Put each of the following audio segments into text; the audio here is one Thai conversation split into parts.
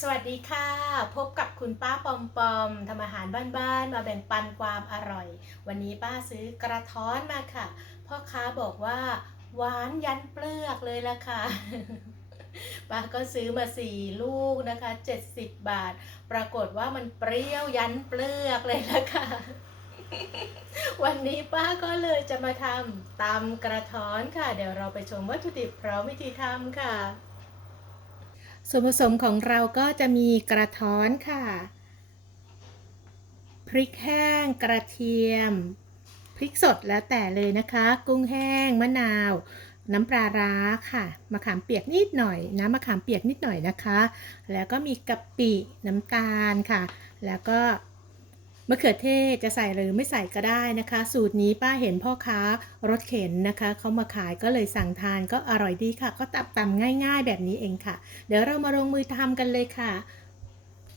สวัสดีค่ะ พบกับคุณป้าปอมปอมทำอาหารบ้านๆมาแบ่งปันความอร่อย วันนี้ป้าซื้อกระท้อนมาค่ะ พ่อค้าบอกว่าหวานยันเปลือกเลยละค่ะ ป้าก็ซื้อมาสี่ลูกนะคะ70บาท ปรากฏว่ามันเปรี้ยวยันเปลือกเลยละค่ะ วันนี้ป้าก็เลยจะมาทำตำกระท้อนค่ะ เดี๋ยวเราไปชมวัตถุดิบพร้อมวิธีทำค่ะ ส่วนผสมของเราก็จะมีกระท้อนค่ะ พริกแห้ง กระเทียม พริกสดแล้วแต่เลยนะคะ กุ้งแห้ง มะนาว น้ำปลาร้าค่ะ มะขามเปียกนิดหน่อยน้ำมะขามเปียกนิดหน่อยนะคะ แล้วก็มีกะปิ น้ำตาลค่ะ แล้วก็ มะเขือเทศจะใส่หรือไม่ใส่ก็ได้นะคะ สูตรนี้ป้าเห็นพ่อค้ารถเข็นนะคะเขามาขายก็เลยสั่งทานก็อร่อยดีค่ะ ก็ตับตำง่าย ๆ แบบนี้เองค่ะ เดี๋ยวเรามาลงมือทำกันเลยค่ะ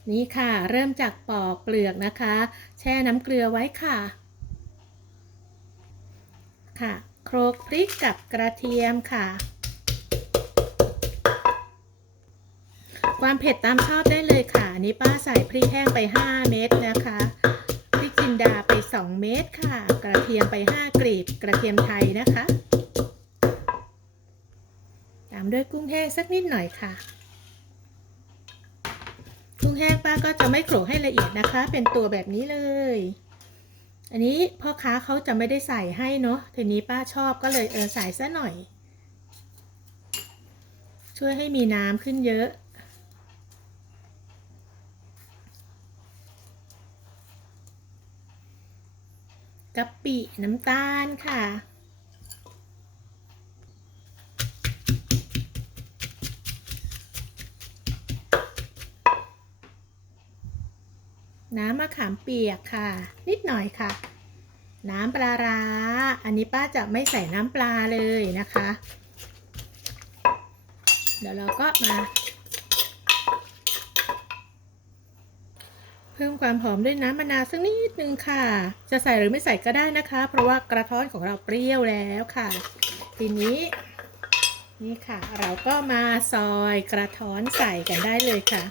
นี่ค่ะเริ่มจากปอกเปลือกนะคะ แช่น้ำเกลือไว้ค่ะ ค่ะ โครกพริกกับกระเทียมค่ะความเผ็ดตามชอบได้เลยค่ะ อันนี้ป้าใส่พริกแห้งไป 5 เม็ดนะคะพริกจินดาไป 2 เม็ดค่ะ กระเทียมไป 5กลีบกระเทียมไทยนะคะ ตามด้วยกุ้งแห้งสักนิดหน่อยค่ะ กุ้งแห้งป้าก็จะไม่โขลกให้ละเอียดนะคะ เป็นตัวแบบนี้เลย อันนี้พ่อค้าเขาจะไม่ได้ใส่ให้เนาะทีนี้ป้าชอบก็เลยเออใส่ซะหน่อย ช่วยให้มีน้ำขึ้นเยอะะปิน้ำตาลค่ะ น้ำมะขามเปียกค่ะ นิดหน่อยค่ะ น้ำปลาร้า อันนี้ป้าจะไม่ใส่น้ำปลาเลยนะคะ เดี๋ยวเราก็มา พิ่มความหอมด้วยน้ำมะนาวสักนิดนึงค่ะ จะใส่หรือไม่ใส่ก็ได้นะคะ เพราะว่ากระท้อนของเราเปรี้ยวแล้วค่ะ ทีนี้นี่ค่ะ เราก็มาซอยกระท้อนใส่กันได้เลยค่ะ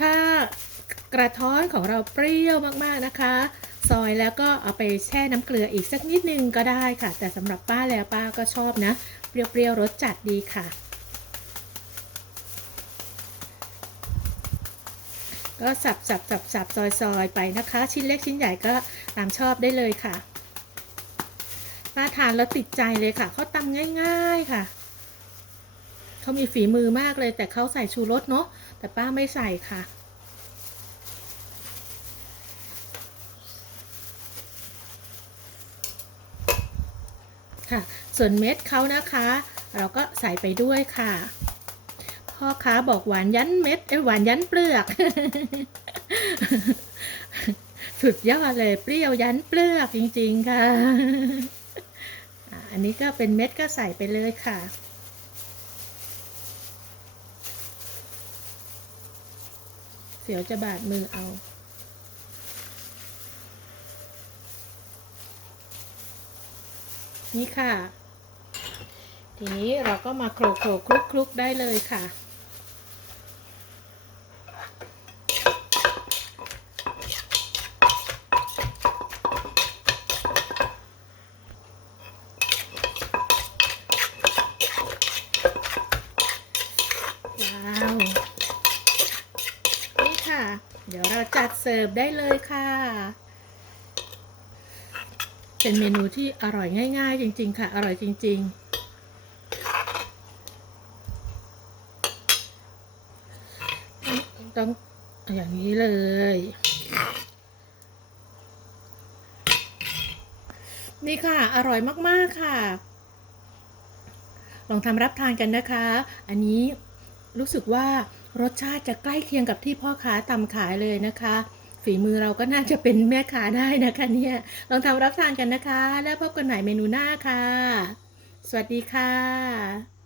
ถ้ากระท้อนของเราเปรี้ยวมากๆนะคะ ซอยแล้วก็เอาไปแช่น้ำเกลืออีกสักนิดนึงก็ได้ค่ะ แต่สำหรับป้าแล้วป้าก็ชอบนะ เปรี้ยวๆรสจัดดีค่ะ ก็สับสับสับสับซอยซอยไปนะคะ ชิ้นเล็กชิ้นใหญ่ก็ตามชอบได้เลยค่ะป้าทานแล้วติดใจเลยค่ะเขาตำง่ายๆค่ะเขามีฝีมือมากเลย แต่เขาใส่ชูรสเนาะแต่ป้าไม่ใส่ค่ะค่ะ ส่วนเม็ดเขานะคะ เราก็ใส่ไปด้วยค่ะ พ่อค้าบอกหวานยันเม็ดเอ้ยหวานยันเปลือก สุดยอดเลยเปรี้ยวยันเปลือกจริง ๆ ค่ะ อันนี้ก็เป็นเม็ดก็ใส่ไปเลยค่ะเสียวจะบาดมือเอา นี่ค่ะ ทีนี้เราก็มาโขลกโขลกคลุกคลุกได้เลยค่ะ ว้าว นี่ค่ะ เดี๋ยวเราจัดเสิร์ฟได้เลยค่ะ เป็นเมนูที่อร่อยง่าย ๆ จริง ๆ ค่ะ อร่อยจริง ๆ ต้องอย่างนี้เลยนี่ค่ะ อร่อยมาก ๆ ค่ะ ลองทำรับทานกันนะคะ อันนี้ รู้สึกว่ารสชาติจะใกล้เคียงกับที่พ่อค้าตำขายเลยนะคะ ฝีมือเราก็น่าจะเป็นแม่ค้าได้นะคะเนี่ย ลองทำรับทานกันนะคะ แล้วพบกันใหม่เมนูหน้าค่ะ สวัสดีค่ะ